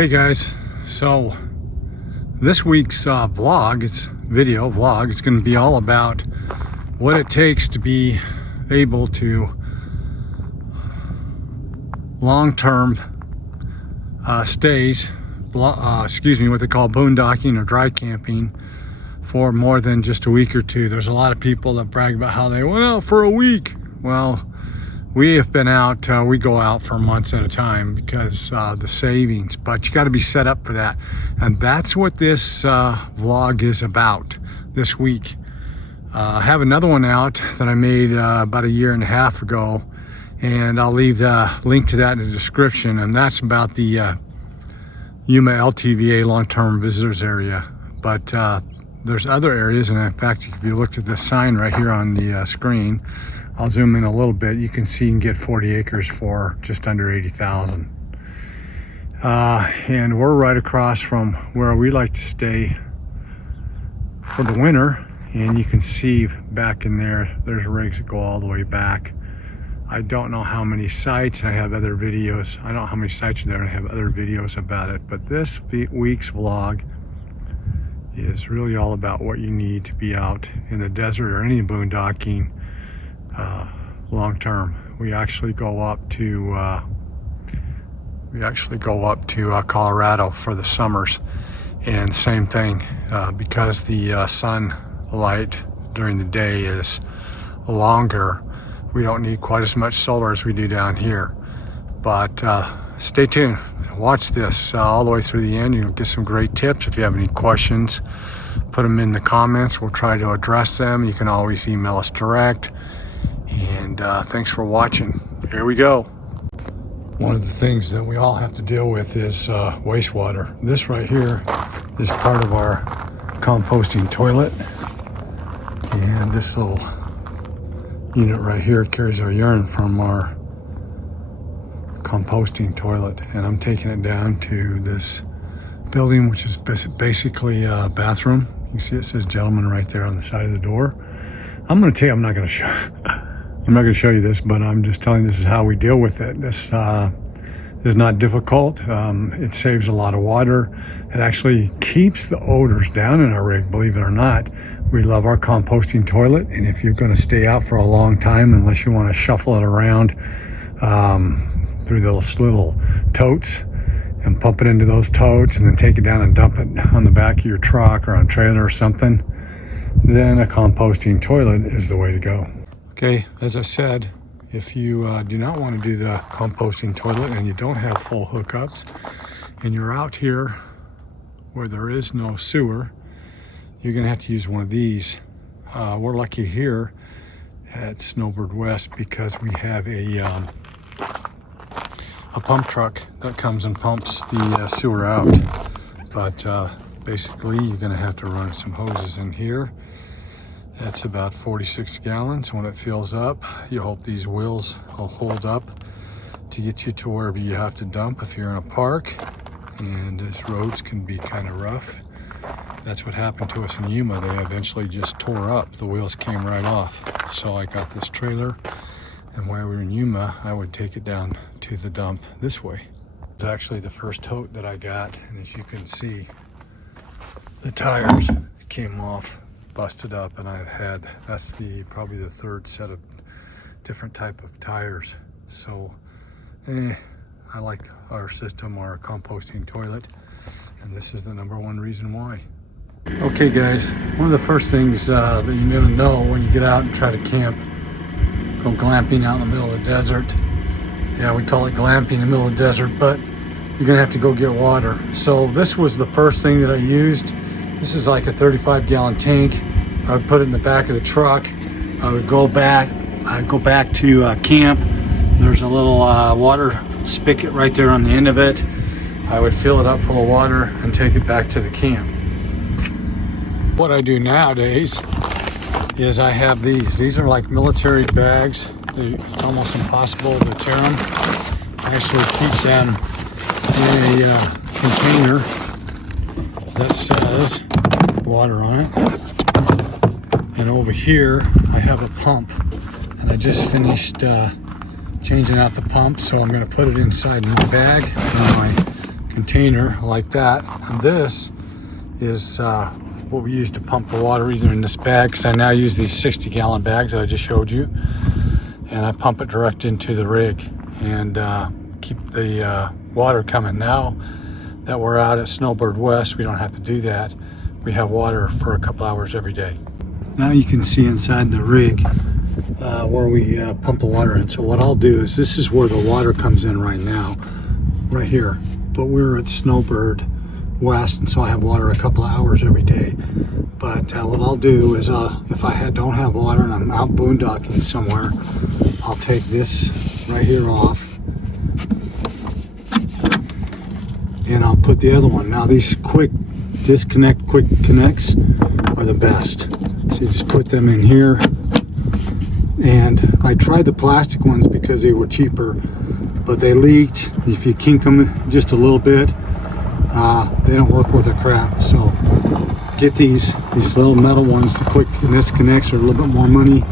Hey guys, so this week's vlog, it's video vlog, it's going to be all about what it takes to be able to long-term stays, what they call boondocking or dry camping for more than just a week or two. There's a lot of people that brag about how they went out for a week. Well, we have been out, we go out for months at a time because the savings, but you got to be set up for that. And that's what this vlog is about this week. I have another one out that I made about 1.5 years ago, and I'll leave the link to that in the description. And that's about the Yuma LTVA long-term visitors area. But there's other areas, and in fact, if you looked at this sign right here on the screen, I'll zoom in a little bit. You can see you can get 40 acres for just under $80,000. And we're right across from where we like to stay for the winter. And you can see back in there, there's rigs that go all the way back. I don't know how many sites. I have other videos. I don't know how many sites are there, and I have other videos about it. But this week's vlog is really all about what you need to be out in the desert or any boondocking long term. We actually go up to Colorado for the summers, and same thing, because the sunlight during the day is longer, we don't need quite as much solar as we do down here. But stay tuned, watch this all the way through the end. You'll get some great tips. If you have any questions, put them in the comments. We'll try to address them. You can always email us direct. And thanks for watching. Here we go. One of the things that we all have to deal with is wastewater. This right here is part of our composting toilet. And this little unit right here carries our urine from our composting toilet. And I'm taking it down to this building, which is basically a bathroom. You can see it says gentleman right there on the side of the door. I'm going to tell you, I'm not going to show you this, but I'm just telling you this is how we deal with it. This is not difficult. It saves a lot of water. It actually keeps the odors down in our rig, believe it or not. We love our composting toilet, and if you're going to stay out for a long time, unless you want to shuffle it around through those little totes and pump it into those totes and then take it down and dump it on the back of your truck or on a trailer or something, then a composting toilet is the way to go. Okay, as I said, if you do not want to do the composting toilet and you don't have full hookups and you're out here where there is no sewer, you're going to have to use one of these. We're lucky here at Snowbird West because we have a pump truck that comes and pumps the sewer out. But basically, you're going to have to run some hoses in here. That's about 46 gallons. When it fills up, you hope these wheels will hold up to get you to wherever you have to dump if you're in a park. And these roads can be kind of rough. That's what happened to us in Yuma. They eventually just tore up. The wheels came right off. So I got this trailer, and while we were in Yuma, I would take it down to the dump this way. It's actually the first tote that I got, and as you can see, the tires came off, busted up, and I've had, that's probably the third set of different type of tires. So I like our system, our composting toilet, and this is the #1 reason why. Okay guys, one of the first things that you need to know when you get out and try to camp, go glamping out in the middle of the desert. Yeah, we call it glamping in the middle of the desert, but you're gonna have to go get water. So this was the first thing that I used. This is like a 35-gallon tank. I would put it in the back of the truck. I would go back to camp. There's a little water spigot right there on the end of it. I would fill it up full of water and take it back to the camp. What I do nowadays is I have these. These are like military bags. It's almost impossible to tear them. I actually keep them in a container that says water on it. And over here I have a pump, and I just finished changing out the pump, so I'm going to put it inside my bag, in my container like that. And this is what we use to pump the water, either in this bag, because I now use these 60-gallon bags that I just showed you, and I pump it direct into the rig and keep the water coming. Now that we're out at Snowbird West, we don't have to do that. We have water for a couple hours every day. Now you can see inside the rig where we pump the water in. So what I'll do is, this is where the water comes in right now, right here. But we're at Snowbird West, and so I have water a couple of hours every day. But what I'll do is, if I don't have water and I'm out boondocking somewhere, I'll take this right here off, and I'll put the other one. Now these quick connects are the best. So you just put them in here, and I tried the plastic ones because they were cheaper, but they leaked. If you kink them just a little bit, they don't work worth a crap. So get these little metal ones. The quick disconnects are a little bit more money.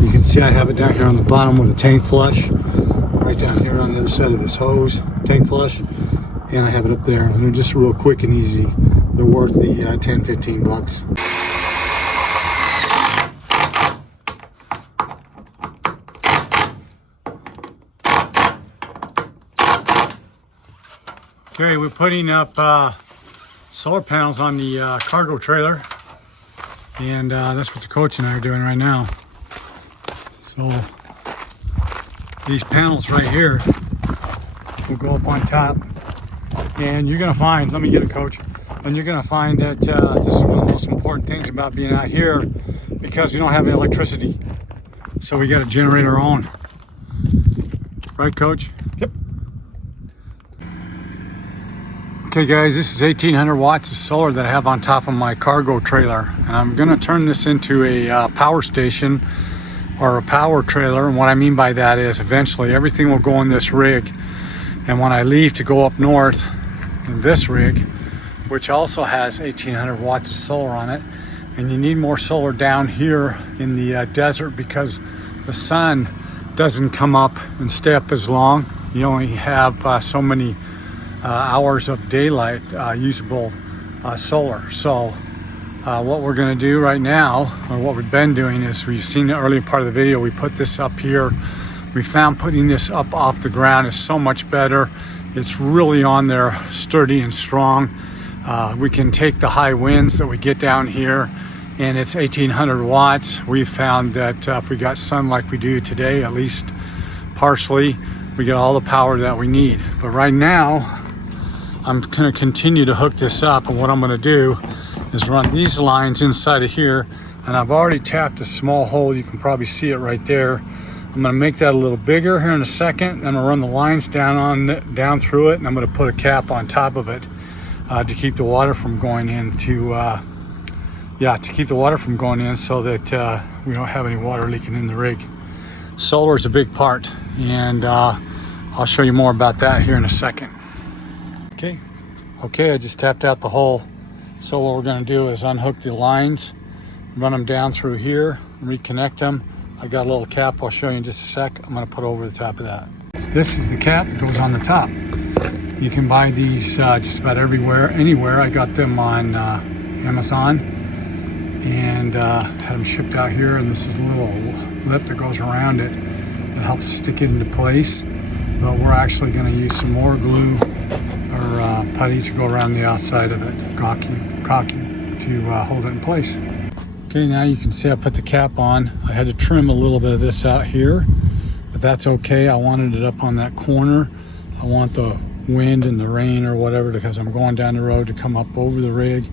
You can see I have it down here on the bottom with a tank flush, right down here on the other side of this hose, tank flush, and I have it up there. And they're just real quick and easy. They're worth the 10-15 bucks. Okay, we're putting up solar panels on the cargo trailer, and that's what the coach and I are doing right now. So these panels right here will go up on top, and you're gonna find, let me get a coach, and you're gonna find that this is one of the most important things about being out here, because we don't have any electricity, so we got to generate our own. Right, coach? Yep. Okay guys, this is 1800 watts of solar that I have on top of my cargo trailer, and I'm going to turn this into a power station or a power trailer. And what I mean by that is, eventually everything will go in this rig, and when I leave to go up north in this rig, which also has 1800 watts of solar on it, and you need more solar down here in the desert, because the sun doesn't come up and stay up as long. You only have so many hours of daylight usable solar. So what we're going to do right now, or what we've been doing, is, we've seen the earlier part of the video, we put this up here. We found putting this up off the ground is so much better. It's really on there sturdy and strong. We can take the high winds that we get down here, and it's 1800 watts. We've found that if we got sun like we do today, at least partially, we get all the power that we need. But right now, I'm going to continue to hook this up, and what I'm going to do is run these lines inside of here, and I've already tapped a small hole. You can probably see it right there. I'm going to make that a little bigger here in a second. I'm going to run the lines down through it, and I'm going to put a cap on top of it to keep the water from going in, to keep the water from going in, so that we don't have any water leaking in the rig. Solar is a big part, and I'll show you more about that here in a second. Okay, I just tapped out the hole. So what we're going to do is unhook the lines, run them down through here, reconnect them. I got a little cap I'll show you in just a sec. I'm going to put over the top of that. This is the cap that goes on the top. You can buy these just about anywhere. I got them on Amazon, and had them shipped out here. And this is a little lip that goes around it that helps stick it into place. But we're actually going to use some more glue or putty to go around the outside of it, caulking to hold it in place. Okay, now you can see I put the cap on. I had to trim a little bit of this out here, but that's okay. I wanted it up on that corner. I want the wind and the rain or whatever, because I'm going down the road, to come up over the rig.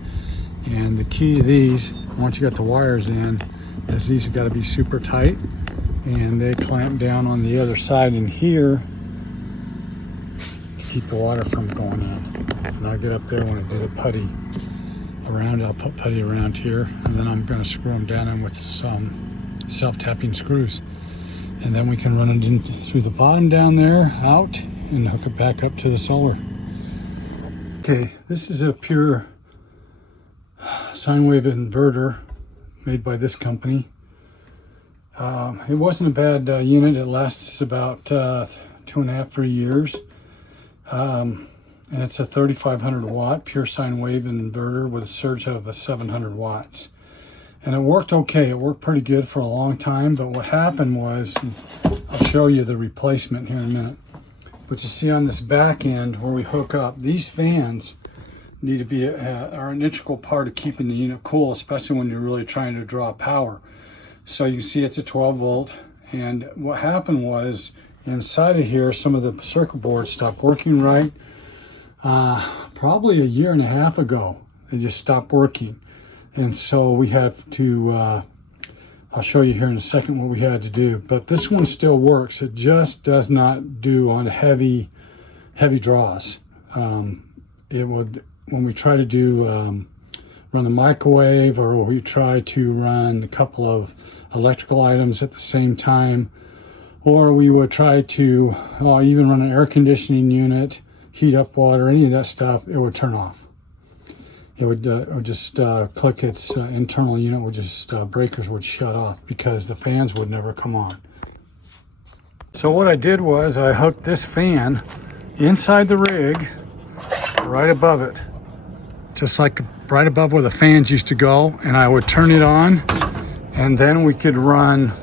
And the key to these, once you got the wires in, is these have got to be super tight, and they clamp down on the other side in here to keep the water from going in. And I'll get up there when I do the putty around. I'll put putty around here, and then I'm going to screw them down in with some self-tapping screws, and then we can run it in through the bottom down there, out, and hook it back up to the solar. Okay, this is a pure sine wave inverter made by this company. It wasn't a bad unit. It lasts about 2.5-3 years. and it's a 3500 watt pure sine wave inverter with a surge of 700 watts. And it worked okay. It worked pretty good for a long time, but what happened was, I'll show you the replacement here in a minute, but you see on this back end where we hook up, these fans need to be are an integral part of keeping the unit cool, especially when you're really trying to draw power. So you can see it's a 12 volt, and what happened was inside of here, some of the circuit boards stopped working right. Probably a year and a half ago, they just stopped working. And so we have to, I'll show you here in a second what we had to do, but this one still works. It just does not do on heavy draws. It would, when we try to do, run the microwave, or we try to run a couple of electrical items at the same time, or we would try to even run an air conditioning unit, heat up water, any of that stuff, it would turn off. It would just click its internal unit, would just, breakers would shut off because the fans would never come on. So what I did was I hooked this fan inside the rig, right above it, just like right above where the fans used to go, and I would turn it on, and then we could run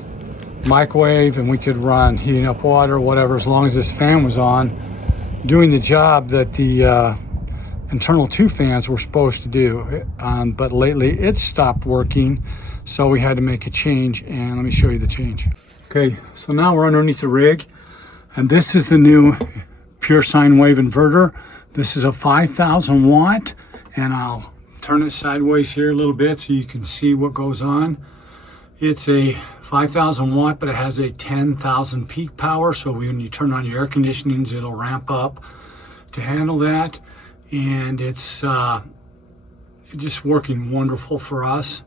microwave and we could run heating up water, whatever, as long as this fan was on, doing the job that the internal two fans were supposed to do. But lately it stopped working, so we had to make a change, and let me show you the change. Okay, so now we're underneath the rig, and this is the new pure sine wave inverter. This is a 5,000 watt, and I'll turn it sideways here a little bit so you can see what goes on. It's a 5,000 watt, but it has a 10,000 peak power, so when you turn on your air conditionings, it'll ramp up to handle that. And it's just working wonderful for us.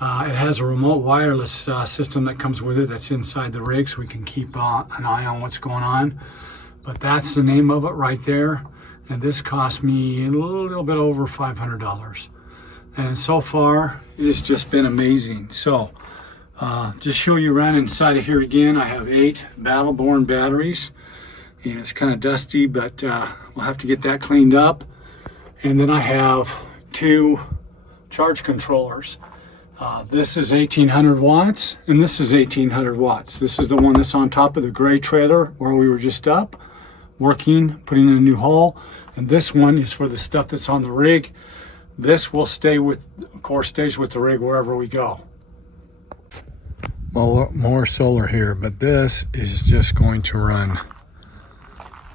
It has a remote wireless system that comes with it that's inside the rig, so we can keep an eye on what's going on. But that's the name of it right there. And this cost me a little bit over $500. And so far, it has just been amazing. So, just show you around inside of here again. I have 8 Battle-Born batteries, and it's kind of dusty, but we'll have to get that cleaned up. And then I have 2 charge controllers. This is 1800 watts, and this is 1800 watts. This is the one that's on top of the gray trailer where we were just up, working, putting in a new hole. And this one is for the stuff that's on the rig. This will stay with, of course, stays with the rig wherever we go. More solar here, but this is just going to run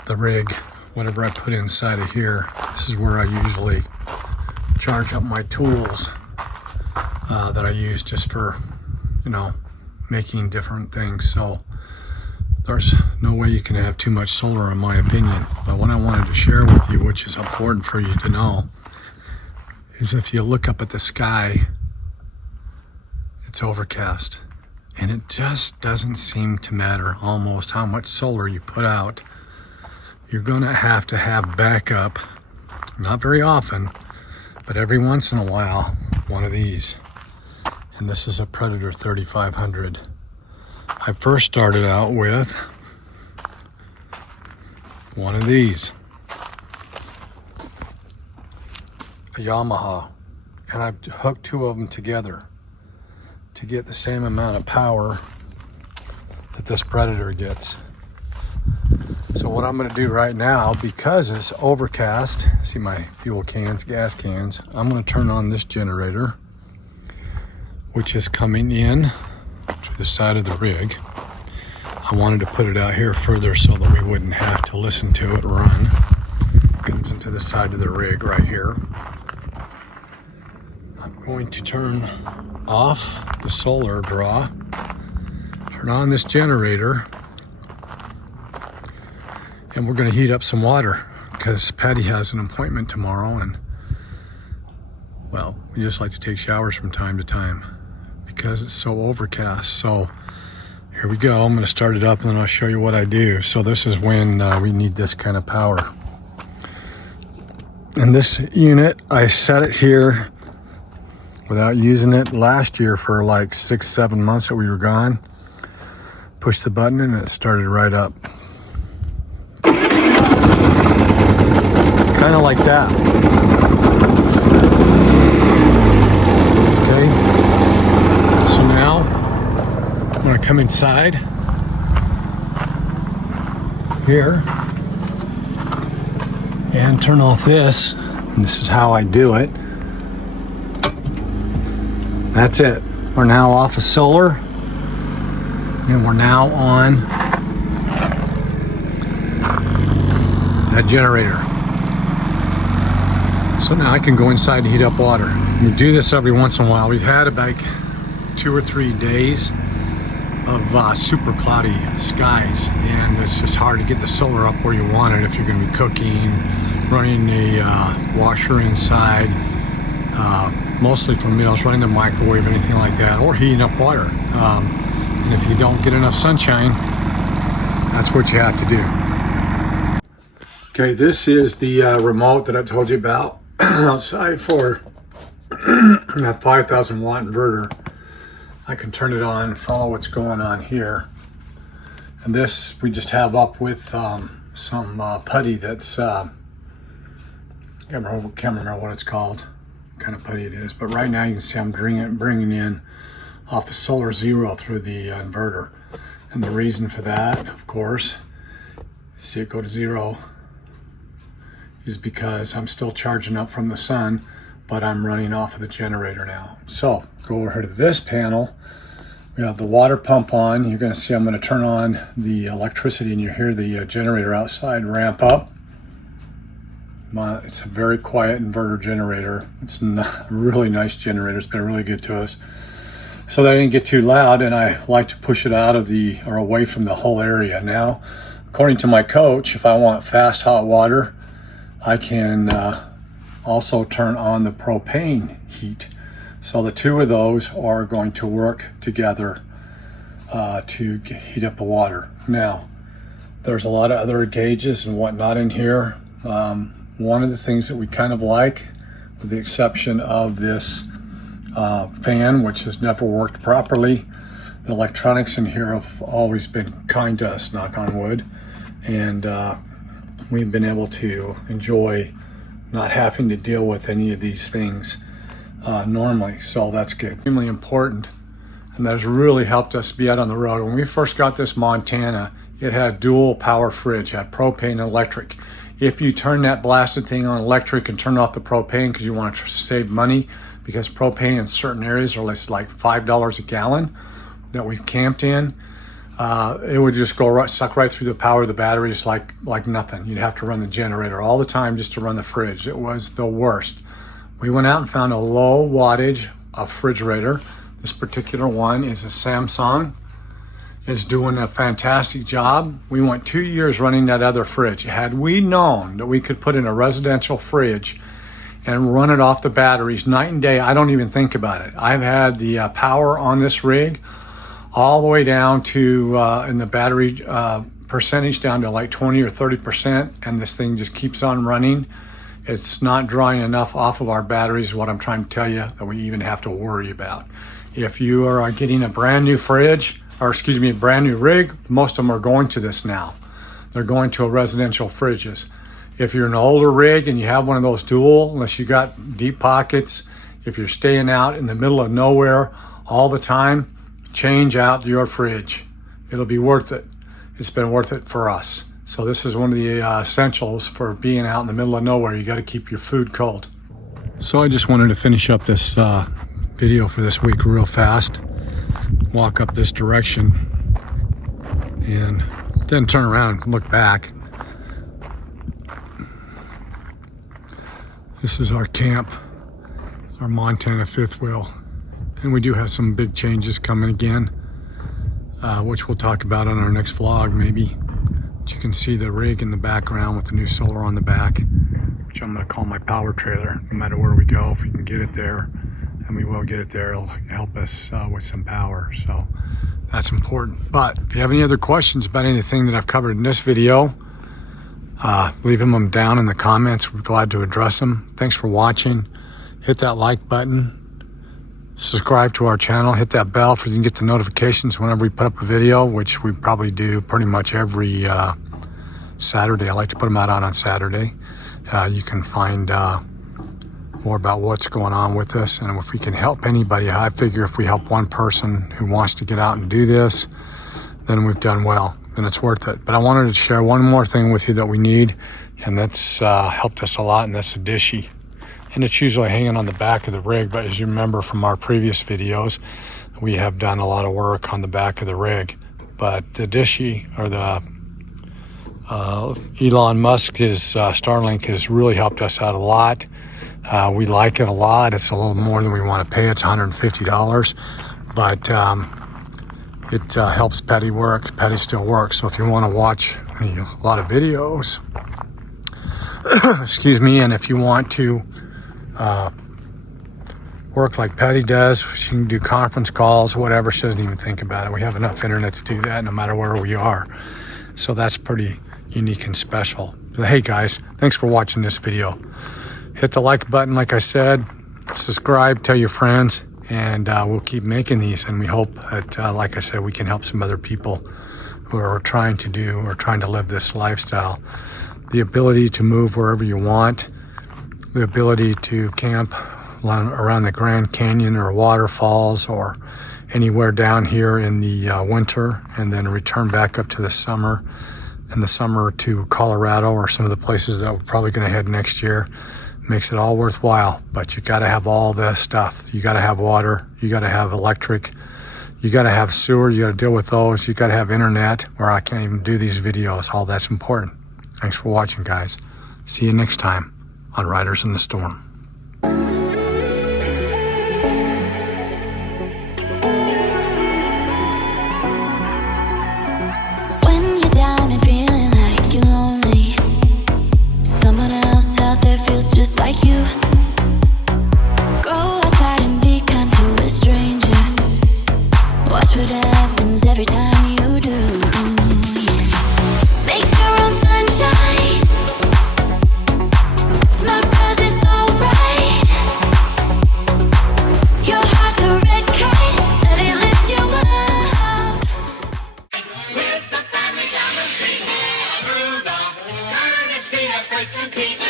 the rig, whatever I put inside of here. This is where I usually charge up my tools that I use just for, making different things. So there's no way you can have too much solar, in my opinion. But what I wanted to share with you, which is important for you to know, is if you look up at the sky, it's overcast. And it just doesn't seem to matter almost how much solar you put out. You're gonna have to have backup, not very often, but every once in a while, one of these. And this is a Predator 3500. I first started out with one of these, a Yamaha, and I've hooked 2 of them together to get the same amount of power that this Predator gets. So what I'm going to do right now, because it's overcast, see my fuel cans, gas cans, I'm going to turn on this generator, which is coming in to the side of the rig. I wanted to put it out here further so that we wouldn't have to listen to it run. It comes into the side of the rig right here. I'm going to turn off the solar draw, turn on this generator, and we're going to heat up some water because Patty has an appointment tomorrow, and well, we just like to take showers from time to time because it's so overcast. So here we go. I'm going to start it up and then I'll show you what I do. So this is when we need this kind of power. And this unit, I set it here without using it last year for like 6-7 months that we were gone. Pushed the button and it started right up. kind of like that. Okay, so now I'm going to come inside here and turn off this, and this is how I do it. That's it. We're now off of solar, and we're now on that generator. So now I can go inside and heat up water. We do this every once in a while. We've had about 2 or 3 days of super cloudy skies, and it's just hard to get the solar up where you want it if you're going to be cooking, running a washer inside, mostly for meals, running the microwave, anything like that, or heating up water. And if you don't get enough sunshine, that's what you have to do. Okay, this is the remote that I told you about outside for that 5,000 watt inverter. I can turn it on and follow what's going on here. And this we just have up with some putty that's, can't remember what it's called, what kind of putty it is. But right now you can see I'm bringing in off of solar zero through the inverter. And the reason for that, of course, see it go to zero, is because I'm still charging up from the sun, but I'm running off of the generator now. So go over here to this panel. We have the water pump on. You're going to see I'm going to turn on the electricity, and you hear the generator outside ramp up. It's a very quiet inverter generator. It's a really nice generator. It's been really good to us. So that I didn't get too loud, and I like to push it out of or away from the whole area. Now, according to my coach, if I want fast hot water, I can also turn on the propane heat. So the two of those are going to work together to heat up the water. Now, there's a lot of other gauges and whatnot in here. One of the things that we kind of like, with the exception of this fan, which has never worked properly, the electronics in here have always been kind to us, knock on wood, and we've been able to enjoy not having to deal with any of these things normally, so that's good. Extremely important, and that has really helped us be out on the road. When we first got this Montana, it had dual power fridge, had propane and electric. If you turn that blasted thing on electric and turn off the propane because you want to save money, because propane in certain areas are like $5 a gallon that we've camped in, it would just go suck right through the power of the batteries like nothing. You'd have to run the generator all the time just to run the fridge. It was the worst. We went out and found a low wattage refrigerator. This particular one is a Samsung. It's doing a fantastic job. We went 2 years running that other fridge. Had we known that we could put in a residential fridge and run it off the batteries night and day, I don't even think about it. I've had the power on this rig all the way down to, in the battery percentage, down to like 20 or 30%, and this thing just keeps on running. It's not drawing enough off of our batteries, what I'm trying to tell you, that we even have to worry about. If you are getting a brand new fridge, or excuse me, a brand new rig, most of them are going to this now. They're going to a residential fridges. If you're an older rig and you have one of those dual, unless you got deep pockets, if you're staying out in the middle of nowhere all the time, change out your fridge. It'll be worth it. It's been worth it for us. So this is one of the essentials for being out in the middle of nowhere. You got to keep your food cold. So I just wanted to finish up this video for this week real fast. Walk up this direction and then turn around and look back. This is our camp, our Montana fifth wheel, and we do have some big changes coming again, which we'll talk about on our next vlog maybe. But you can see the rig in the background with the new solar on the back, which I'm going to call my power trailer. No matter where we go, if we can get it there, and we will get it there, it'll help us with some power. So that's important. But if you have any other questions about anything that I've covered in this video, leave them down in the comments. We're glad to address them. Thanks for watching. Hit that like button. Subscribe to our channel. Hit that bell so you can get the notifications whenever we put up a video, which we probably do pretty much every Saturday. I like to put them out on Saturday. You can find more about what's going on with this, and if we can help anybody. I figure if we help one person who wants to get out and do this, then we've done well, then it's worth it. But I wanted to share one more thing with you that we need, and that's helped us a lot, and that's a dishy. And it's usually hanging on the back of the rig, but as you remember from our previous videos, we have done a lot of work on the back of the rig. But the dishy, or the Elon Musk's Starlink, has really helped us out a lot. We like it a lot. It's a little more than we want to pay. It's $150, but it helps Petty work. Petty still works. So if you want to watch a lot of videos, excuse me, and if you want to work like Petty does, she can do conference calls, whatever. She doesn't even think about it. We have enough internet to do that no matter where we are. So that's pretty unique and special. But hey guys, thanks for watching this video. Hit the like button, like I said, subscribe, tell your friends, and we'll keep making these. And we hope that, like I said, we can help some other people who are trying to live this lifestyle. The ability to move wherever you want, the ability to camp around the Grand Canyon or waterfalls or anywhere down here in the winter, and then return back up to the summer, in the summer to Colorado or some of the places that we're probably going to head next year. Makes it all worthwhile. But you got to have all this stuff. You got to have water, you got to have electric, you got to have sewer, you got to deal with those, you got to have internet, where I can't even do these videos. All that's important. Thanks for watching, guys. See you next time on Riders in the Storm. Just like you, go outside and be kind to a stranger. Watch what happens every time you do. Make your own sunshine. Smile 'cause it's alright. Your heart's a red kite, let it lift you up. With the family down the street, through the courtesy of Grace and Pete.